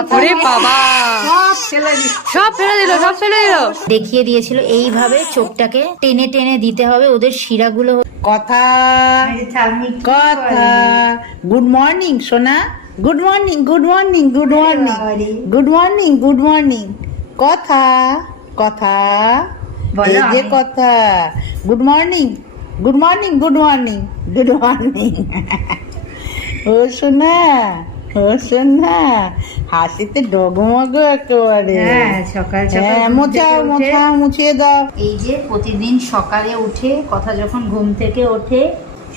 কথা ওরে বাবা। সব ফেলে দিচ্ছে সব ফেলে দিল সব ফেলে দিল। দেখিয়ে দিয়েছিল এইভাবে চোখটাকে টেনে টেনে দিতে হবে ওদের শিরাগুলো কথা কথা। গুড মর্নিং সোনা। Good morning good morning good morning good morning good morning কথা কথা। বলো এই যে কথা। Good morning good morning good morning good morning ও সোনা। ও হাসিতে ডগমগ একেবারে। হ্যাঁ সকাল সকাল হ্যাঁ মোছাও মোছাও মুছিয়ে দাও। এই যে প্রতিদিন সকালে উঠে কথা যখন ঘুম থেকে ওঠে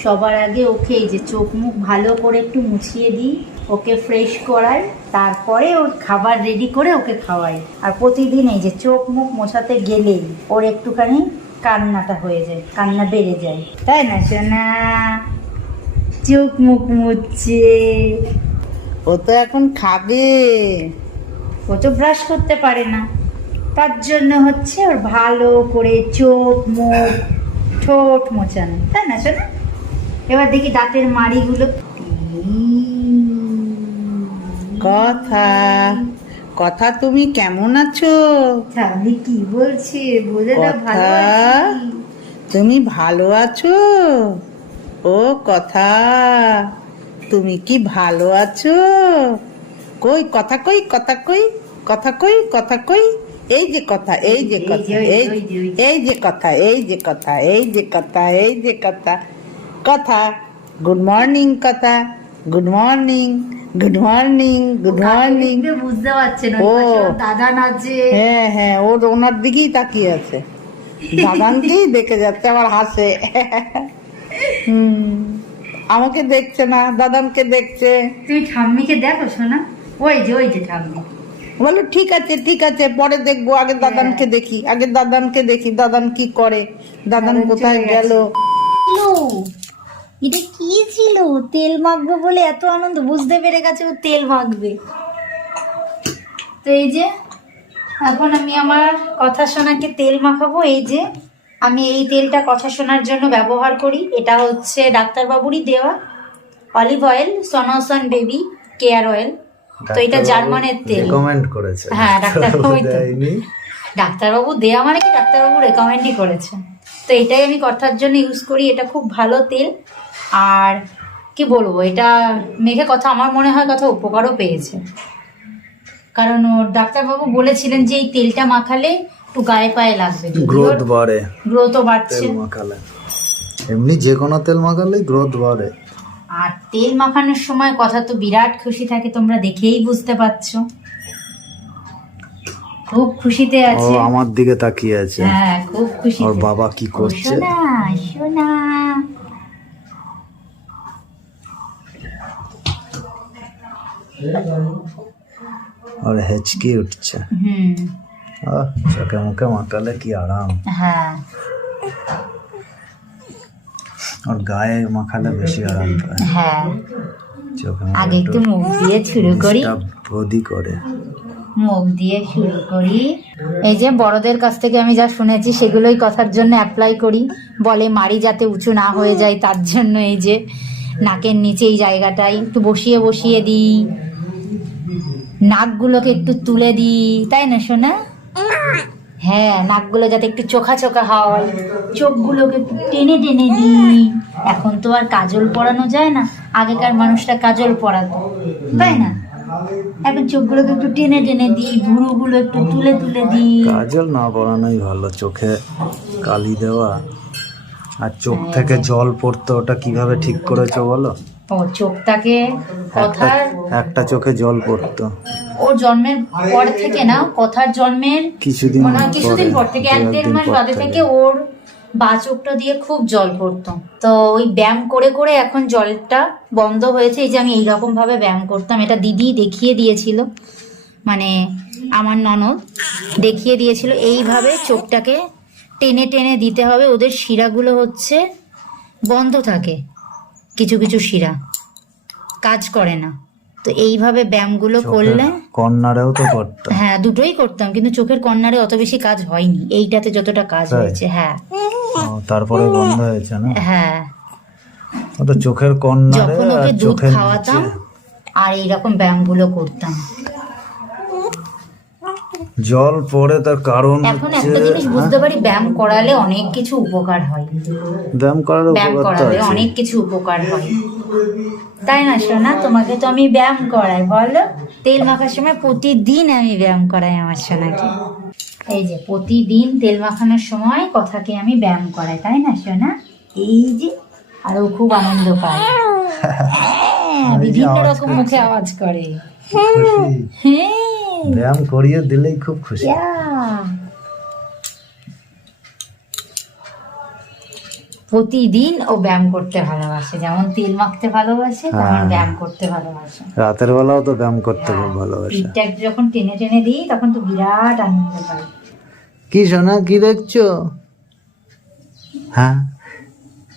সবার আগে ওকে এই যে চোখ মুখ ভালো করে একটু মুছিয়ে দিই ওকে ফ্রেশ করাই তারপরে ওর খাবার রেডি করে ওকে খাওয়াই। আর প্রতিদিন এই যে চোখ মুখ মোছাতে গেলেই ওর একটুখানি কান্নাটা হয়ে যায় কান্না বেড়ে যায়। তাই না সোনা চোখ মুখ মুছছে ও তো এখন খাবে। ও তো ব্রাশ করতে পারে না। তার জন্য হচ্ছে ওর ভালো করে চোখ মুখ ঠোঁট মোচানো তাই না শোনা এবার দেখি দাঁতের মাড়িগুলো কথা। কথা তুমি কেমন আছো? আমি কি বলছি? বলে না ভালো তুমি ভালো আছো? ও কথা। তুমি কি ভালো আছো? কই কথা কই কথা কই কথা কই কথা কই? এই যে কথা এই যে কথা এই যে, এই যে কথা এই যে কথা এই যে কথা এই যে কথা কথা। গুড মর্নিং কথা। Good morning good morning good morning বুঝতে পারছে না ও। দাদা নাচে হ্যাঁ হ্যাঁ ওর ওনার দিকেই তাকিয়ে আছে। দাদানকেই দেখে যাচ্ছে আবার হাসে। হুম। আমাকে দেখছে না দাদানকে দেখছে। তুই ঠাম্মিকে দেখো শোনা ওই যে ওই যে ঠাম্মি। বলো ঠিক আছে ঠিক আছে পরে দেখব আগে দাদানকে দেখি আগে দাদানকে দেখি দাদান কি করে দাদান কোথায় গেল? এটা কি ছিল? তেল মাখবে বলে এত আনন্দ বুঝতে পেরে গেছে ও তেল মাখবে। তো এই যে এখন আমি আমার কথা শোনাকে তেল মাখাবো এই যে। আমি এই তেলটা কথা শোনার জন্য ব্যবহার করি। এটা হচ্ছে ডাক্তারবাবুরই দেওয়া। অলিভ অয়েল সনসন বেবি কেয়ার অয়েল। তো এটা জার্মানের তেল। রেকমেন্ড করেছে। হ্যাঁ। দেয়নি। ডাক্তারবাবু দেয়া মানে কি? ডাক্তারবাবু রেকমেন্ডই করেছে তো এটাই আমি কথার জন্য ইউজ করি। এটা খুব ভালো তেল। আর কি বলব? এটা মেঘে কথা আমার মনে হয় কথা উপকারও পেয়েছে। কারণ ডাক্তারবাবু বলেছিলেন যে এই তেলটা মাখালে একটু গায়ে পায়ে লাগবে গ্রোথ বাড়ে। গ্রোথও বাড়ছে। মাখালে। এমনি যে কোনো তেল মাখালেই গ্রোথ বাড়ে। আর তেল মাখানোর সময় কথা তো বিরাট খুশি থাকে তোমরা দেখেই বুঝতে পারছ। খুব খুশিতে ও আছে আমার দিকে তাকিয়ে আছে। হ্যাঁ খুব খুশি ওর বাবা কি করছে? শোনা শোনা আর হেঁচকি উঠছে। হুম। চোখে মুখে মাখালে কি আরাম? হ্যাঁ। আর গায়ে মাখালে বেশি আরাম পায়। হ্যাঁ। চোখে আগে একটু মুখ দিয়ে শুরু করি। বদি করে। মুখ দিয়ে শুরু করি। এই যে বড়দের কাছ থেকে আমি যা শুনেছি সেগুলোই কথার জন্য অ্যাপ্লাই করি। বলে মাড়ি যাতে উঁচু না হয়ে যায় তার জন্য এই যে নাকের নিচে এই জায়গাটায় একটু বসিয়ে বসিয়ে দিই। নাকগুলোকে একটু তুলে দিই। তাই না শোনা হ্যাঁ নাকগুলো যাতে একটু চোখা চোখা হয়। চোখগুলোকে একটু টেনে টেনে দিই। এখন তো আর কাজল পরানো যায় না। আগেকার মানুষটা কাজল পরাতো তাই না? এখন চোখগুলোকে একটু টেনে টেনে দিই ভুরুগুলো একটু তুলে তুলে দিই। কাজল না পড়ানোই ভালো চোখে কালি দেওয়া। আর চোখ থেকে জল পড়তো ওটা কীভাবে ঠিক করেছ বলো? ও চোখটাকে কথার একটা চোখে জল পড়তো। ও জন্মের পর থেকে না কথার জন্মের কিছুদিন মনে হয় কিছুদিন পরে, পর থেকে এক দেড় মাস বাদে থেকে। ওর বা চোখটা দিয়ে খুব জল পড়তো। তো ওই ব্যায়াম করে করে এখন জলটা বন্ধ হয়েছে এই যে আমি এইরকম ভাবে ব্যায়াম করতাম। এটা দিদি দেখিয়ে দিয়েছিল মানে আমার ননদ দেখিয়ে দিয়েছিল এইভাবে চোখটাকে টেনে টেনে দিতে হবে। ওদের শিরাগুলো হচ্ছে বন্ধ থাকে কিছু কিছু শিরা। কাজ করে না। তো এইভাবে ব্যায়ামগুলো করলে কর্নারেও তো করতো হ্যাঁ দুটোই করতাম কিন্তু চোখের কর্নারে অত বেশি কাজ হয়নি। এইটাতে যতটা কাজ হয়েছে হ্যাঁ। তারপরে বন্ধ হয়েছে না? হ্যাঁ। তো চোখের কর্নারে যখন ওকে দুধ খাওয়াতাম আর এইরকম ব্যায়ামগুলো করতাম। জল পড়ে তার কারণ এখন একটা জিনিস বুঝতে পারি ব্যায়াম করালে অনেক কিছু উপকার হয়। ব্যায়াম করার ব্যায়াম করালে অনেক কিছু উপকার হয়। তাই না সোনা? তোমাকে তো আমি ব্যায়াম করাই বলো? তেল মাখার সময় প্রতিদিন আমি ব্যায়াম করাই আমার সোনাকে। এই যে প্রতিদিন তেল মাখানোর সময় কথাকে আমি ব্যায়াম করাই তাই না সোনা? এই যে আর ও খুব আনন্দ পায় হ্যাঁ, বিভিন্ন রকম মুখে আওয়াজ করে। হ্যাঁ। ব্যায়াম করিয়ে দিলেই খুব খুশি। প্রতিদিন ও ব্যায়াম করতে ভালোবাসে। যেমন তেল মাখতে ভালোবাসে তেমন হ্যাঁ। ব্যায়াম করতে ভালোবাসে। রাতের বেলাও তো ব্যায়াম করতে খুব ভালোবাসে। পিঠটা যখন টেনে টেনে দিই তখন তো বিরাট আনন্দ পাই। কি সোনা কি দেখছ? হ্যাঁ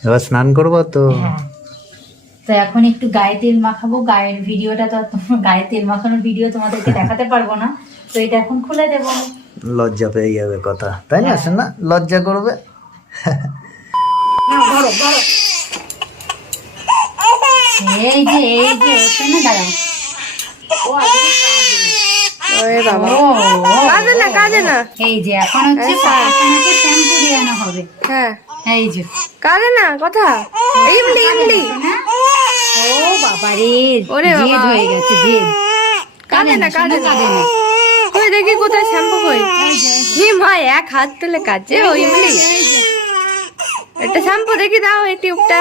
এবার স্নান করব তো। হ্যাঁ। তো এখন একটু গায়ে তেল মাখাবো। গায়ের ভিডিওটা তো গায়ে তেল মাখানোর ভিডিও তোমাদেরকে দেখাতে পারব না। তো এটা এখন খুলে দেবো। লজ্জা পেয়ে যাবে কথা। তাই না সোনা? লজ্জা করবে? এই যে এই যে ওঠে না। দাঁড়াও ওরে বাবা। ও, ও, না কাঁদে না। এই যে এখন হচ্ছে পায়খানাকে শ্যাম্পু দিয়ে আনা হবে। হ্যাঁ। এই যে। কাঁদে না কথা। ইমলি ইমলি। ও বাবা রে ওরে বাবা। হয়ে গেছে জেদ। কাঁদে না কাঁদে না কাঁদে দেখি কোথায় শ্যাম্পু কই হি মা এক হাত তুলে কাজে ওই ইমলি। একটা শ্যাম্পু দেখি দাও এই টিউবটা।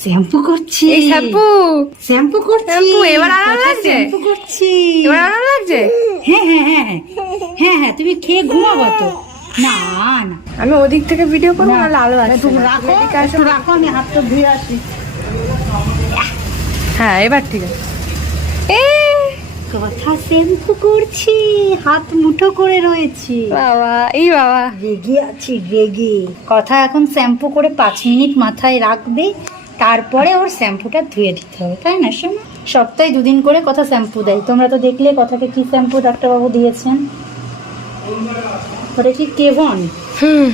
শ্যাম্পু করছি। এই শ্যাম্পু। শ্যাম্পু করছি। শ্যাম্পু এবার আরাম লাগছে? শ্যাম্পু করছি। এবার আরাম লাগছে? হ্যাঁ হ্যাঁ হ্যাঁ হ্যাঁ। হ্যাঁ হ্যাঁ তুমি খেয়ে ঘুমাবো তো। না না। আমি ওদিক থেকে ভিডিও করব নাহলে আলো আছে একটু রাখো একটু রাখো আমি হাতটা ধুয়ে আসি। হ্যাঁ এবার ঠিক আছে। এ কথা শ্যাম্পু করছি হাত মুঠো করে রয়েছি। বাবা এই বাবা। রেগে আছি রেগে। কথা এখন শ্যাম্পু করে পাঁচ মিনিট মাথায় রাখবে তারপরে ওর শ্যাম্পুটা ধুয়ে দিতে হবে তাই না শোনো সপ্তাহে দুদিন করে কথা শ্যাম্পু দেয়। তোমরা তো দেখলে কথাকে কি শ্যাম্পু ডাক্তারবাবু দিয়েছেন। ওটা কি কেভন? হুম।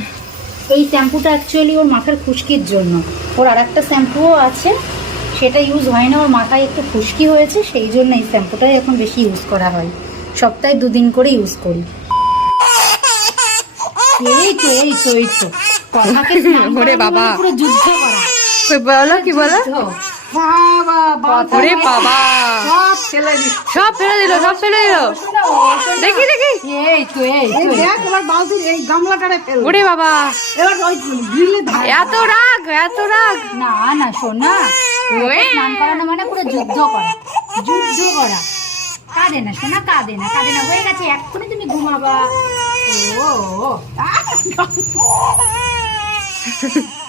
এই শ্যাম্পুটা অ্যাকচুয়ালি ওর মাথার খুশকির জন্য। ওর আর একটা শ্যাম্পুও আছে সেটা ইউজ হয় না ওর মাথায় একটু খুশকি হয়েছে সেই জন্য এই শ্যাম্পুটাই এখন বেশি ইউজ করা হয়। সপ্তাহে দুদিন করে ইউজ করি। এই তো এই তো এই তো। ওরে বাবা। পুরো যুদ্ধ করা। বলো কি বলো? যুদ্ধ। বাবা সব ফেলে দিচ্ছি সব ফেলে দিল সব ফেলে দিল। দেখি দেখি। এই তো এই দেখ এবার বালতি এই গামলাটারে ফেল। ওরে বাবা। এবার ওই গ্রিলে ধার। এত রাগ এত রাগ। না না শোনা স্নান করানো মানে পুরো যুদ্ধ করা। যুদ্ধ করা। কাঁদে না শোনা কাঁদে না কাঁদে না। হয়ে গেছে এক্ষুনি তুমি ঘুমাবা। ও।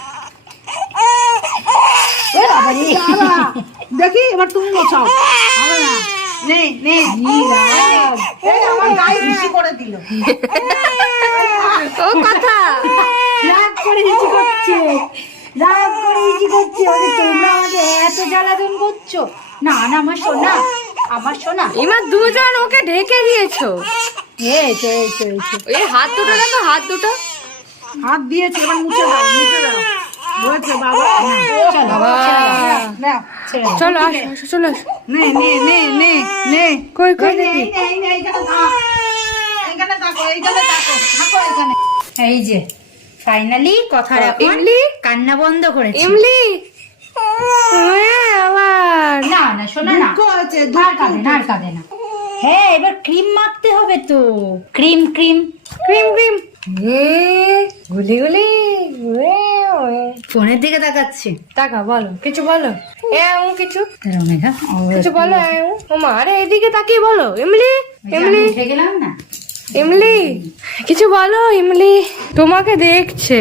দেখি এবার তুমি মোছাও হবে নে। নে আমার গায়ে বেশি করে দিল। ও কথা। রাগ করে হিচি করছে। রাগ করে হিচি করছে। ওরে তোমরা আমাকে এত জ্বালাতন করছ। না না আমার সোনা আমার সোনা ইমা দুজন ওকে ঢেকে দিয়েছ। এই তো এই তো এই হাত দুটো দেখো হাত দুটো। হাত দিয়েছে এবার মুছে দাও মুছে দাও। চলো। চলো নে নে নে নে নে কই কই এই যে ফাইনালি কথার এখন ইমলি? কান্না বন্ধ করেছি। ইমলি? আবার। না না শোনা না। আর কাঁদে না আর কাঁদে না। হ্যাঁ এবার ক্রিম মাখতে হবে তো। ক্রিম ক্রিম ক্রিম ক্রিম গুলি গুলি ফোনের দিকে তাকাচ্ছে। টাকা বলো কিছু বলো। কিছু? কিছু বলো ওমা আরে এদিকে তাকিয়ে বলো গেলাম না? ইমলি কিছু বলো ইমলি। তোমাকে দেখছে।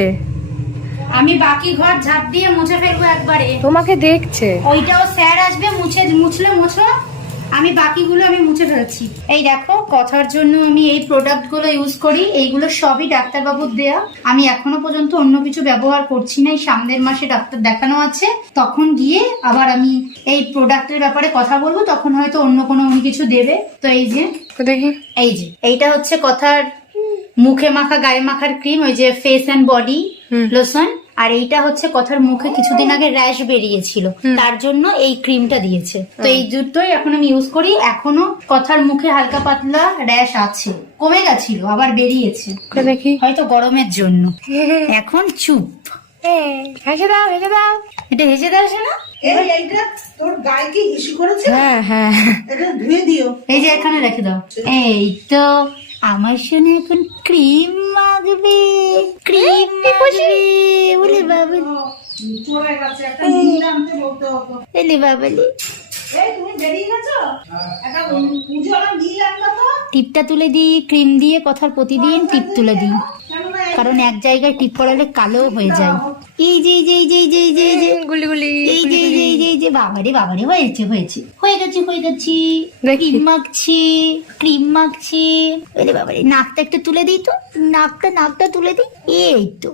আমি বাকি ঘর ঝাঁপ দিয়ে মুছে ফেলব একবারে। তোমাকে দেখছে। ওইটাও স্যার আসবে মুছে মুছলে মুছো আমি বাকিগুলো আমি মুছে ফেলছি। এই দেখো কথার জন্য আমি এই প্রোডাক্টগুলো ইউজ করি। এইগুলো সবই ডাক্তারবাবুর দেয়া। আমি এখনও পর্যন্ত অন্য কিছু ব্যবহার করছি না। এই সামনের মাসে ডাক্তার দেখানো আছে। তখন গিয়ে আবার আমি এই প্রোডাক্টের ব্যাপারে কথা বলব। তখন হয়তো অন্য কোনো উনি কিছু দেবে। তো এই যে দেখি। এই যে এইটা হচ্ছে কথার মুখে মাখা গায়ে মাখার ক্রিম ওই যে ফেস অ্যান্ড বডি। লোশন আর এইটা হচ্ছে কথার মুখে কিছুদিন আগে র্যাশ বেরিয়েছিল। তার জন্য এই ক্রিমটা দিয়েছে। তো এই দুটোই এখন আমি ইউজ করি। এখনও কথার মুখে হালকা পাতলা র্যাশ আছে। কমে গেছিল আবার বেরিয়েছে। দেখি। হয়তো গরমের জন্য। এখন চুপ। হেসে দাও হেসে দাও। এটা হেসে দেওয়া না তোর গায়ে কি ইস্যু করেছে? হ্যাঁ হ্যাঁ। এটা ধুয়ে দিও। এই যে এখানে রেখে দাও। এই তো আমার শোনে এখন ক্রিম মাখবে ক্রিম মাখবে বলে বাবলি বলে বাবলি টিপটা তুলে দিই ক্রিম দিয়ে কথার প্রতিদিন টিপ তুলে দিই। কারণ এক জায়গায় টিপ পড়ালে কালো হয়ে যায়। এই যে এই যে এই যে এই যে এই যে এই যে গুলি গুলি এই যে এই যে এই যে এই যে বাবারে বাবারে হয়েছে হয়েছে। হয়ে গেছে হয়ে গেছে ক্রিম মাখছি ক্রিম মাখছি। বলে বাবারে নাকটা একটু তুলে দিই তো। নাকটা নাকটা তুলে দিই। এই তো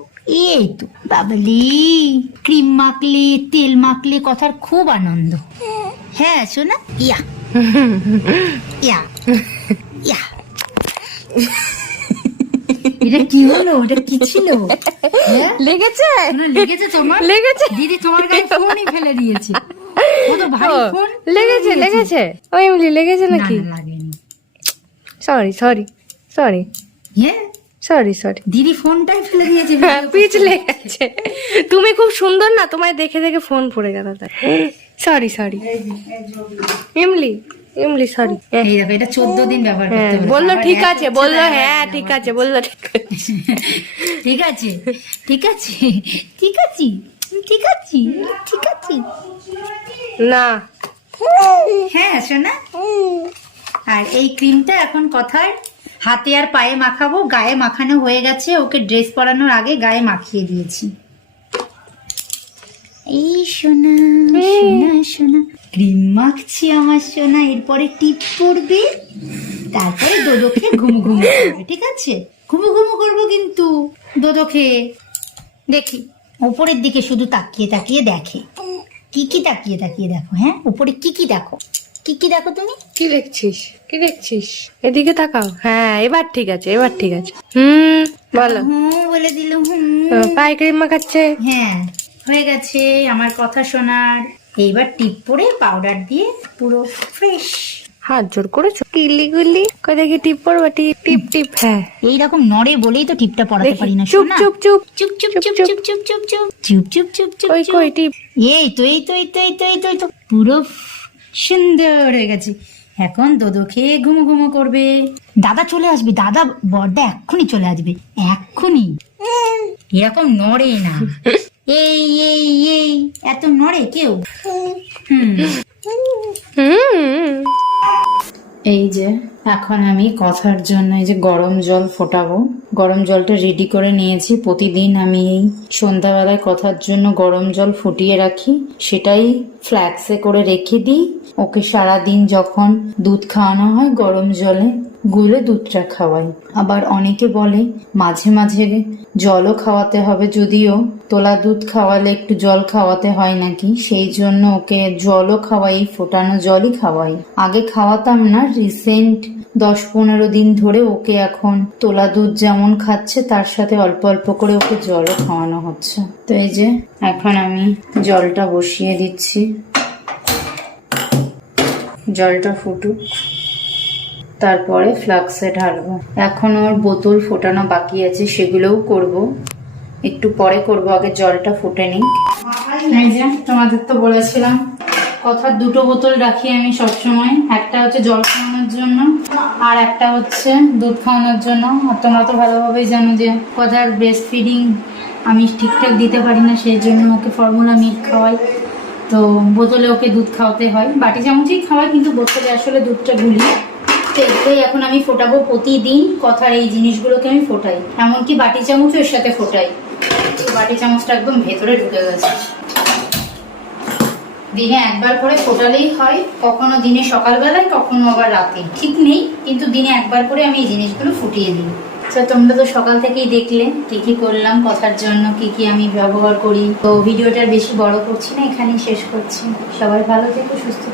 এই তো। বাবালি ক্রিম মাখলে তেল মাখলে কথার খুব আনন্দ। হ্যাঁ শোনা ইয়া। ইয়া। ইয়া। এটা কি হলো? এটা কি ছিল? হ্যাঁ? লেগেছে? লেগেছে তোমার? লেগেছে। দিদি তোমার গায়ে ফোনই ফেলে দিয়েছে। ও, লেগেছে লেগেছে। ওই এমনি লেগেছে নাকি? সরি সরি সরি হ্যাঁ সরি সরি দিদি ফোনটাই ফেলে দিয়েছে পিচ লেগেছে। তুমি খুব সুন্দর না তোমায় দেখে দেখে ফোন পড়ে গেল sorry sorry Imli Imli sorry এই দেখো এটা চোদ্দ দিন ব্যবহার হ্যাঁ করতে হবে। বলল ঠিক আছে বলল হ্যাঁ ঠিক আছে বলল ঠিক আছে। ঠিক আছে ঠিক আছে ঠিক আছে ঠিক আছে ঠিক আছে। না। হ্যাঁ শোনা আর এই ক্রিমটা এখন কথার হাতে আর পায়ে মাখাবো গায়ে মাখানো হয়ে গেছে ওকে ড্রেস পরানোর আগে গায়ে মাখিয়ে দিয়েছি। এই সোনা সোনা সোনা। ক্রিম মাখছি আমার সোনা এরপরে টিপ পড়বে তারপরে দোদো খেয়ে ঘুমু ঘুমু করবে ঠিক আছে? ঘুমু ঘুমু করব কিন্তু। দোদো খেয়ে দেখি উপরের দিকে শুধু তাকিয়ে তাকিয়ে দেখে। কি কি তাকিয়ে তাকিয়ে দেখো হ্যাঁ? উপরে কি কি দেখো? কি কি দেখো তুমি? কি দেখছিস? কি দেখছিস? এদিকে তাকাও। হ্যাঁ এবার ঠিক আছে এবার ঠিক আছে। হুম বলো। হুম বলে দিল হুম। পায়ে ক্রিম মাখাচ্ছে। হ্যাঁ হয়ে গেছে আমার কথা শোনার। এইবার টিপ পরে পাউডার দিয়ে পুরো ফ্রেশ হাত জোর করেছ? কিলি গুলি কই দেখি টিপ পড়বা টিপ টিপ টিপ হ্যাঁ। এইরকম নড়ে বলেই তো টিপটা পড়াতে পারি না। চুপ চুপ। চুপ চুপ চুপ চুপ, চুপ। চুপ। চুপ চুপ চুপ। চুপ চুপ চুপ চুপ কই টিপ। এই তো এই তো এই তো এই তো এই তো এই তো। পুরো সুন্দর হয়ে গেছে। এখন দোদো খেয়ে ঘুমো ঘুমো করবে। দাদা চলে আসবে। দাদা বড়দা এক্ষুনি চলে আসবে। এক্ষুনি। এরকম নড়ে না। এই এই এই, এত নড়ে কেউ? এই যে, এখন আমি কথার জন্য এই যে গরম জল ফোটাবো। গরম জলটা রেডি করে নিয়েছি। প্রতিদিন আমি এই সন্ধ্যাবেলায় কথার জন্য গরম জল ফুটিয়ে রাখি। সেটাই ফ্ল্যাক্সে করে রেখে দিই। ওকে সারা দিন যখন দুধ খাওয়ানো হয় গরম জলে গুলে দুধটা খাওয়াই। আবার অনেকে বলে, মাঝে মাঝে জলও খাওয়াতে হবে যদিও তোলা দুধ খাওয়ালে একটু জল খাওয়াতে হয় নাকি? সেই জন্য ওকে জলও খাওয়াই, ফোটানো জলই খাওয়াই। আগে খাওয়াতাম না রিসেন্ট দশ পনেরো দিন ধরে ওকে এখন তোলা দুধ যেমন খাচ্ছে, তার সাথে অল্প অল্প করে ওকে জলও খাওয়ানো হচ্ছে। তো এই যে, এখন আমি জলটা বসিয়ে দিচ্ছি। জলটা ফুটুক। তারপরে ফ্লাক্সে ঢালবো। এখন ওর বোতল ফোটানো বাকি আছে, সেগুলোও করব। একটু পরে করব, আগে জলটা ফুটে নিই। তোমাদের তো বলেছিলাম কথার দুটো বোতল রাখি আমি সবসময়। একটা হচ্ছে জল খাওয়ানোর জন্য, আর একটা হচ্ছে দুধ খাওয়ানোর জন্য। আর তোমরা তো ভালোভাবেই জানো যে, কথার ব্রেস্ট ফিডিং আমি ঠিকঠাক দিতে পারি না, সেই জন্য ওকে ফর্মুলা মিল্ক খাওয়াই। তো বোতলে ওকে দুধ খাওয়াতে হয়। বাটি চামচেই খাওয়াই, কিন্তু বোতলে আসলে দুধটা গুলি তো এখন আমি ফোটাবো প্রতিদিন কথার এই জিনিসগুলোকে আমি ফোটাই। এমনকি বাটি চামচও এর সাথে ফোটাই। বাটি চামচটা একদম ভেতরে ঢুকে গেছে। দিনে একবার করে ফোটালেই হয়, কখনো দিনে সকালবেলায়, কখনো আবার রাতে। ঠিক নেই, কিন্তু দিনে একবার করে আমি এই জিনিসগুলো ফুটিয়ে দিই। তো তোমরা তো সকাল থেকেই দেখলে কি কি করলাম, কথার জন্য কি কি আমি ব্যবহার করি। তো ভিডিওটা বেশি বড় করছি না, এখানেই শেষ করছি। সবাই ভালো থেকো, সুস্থ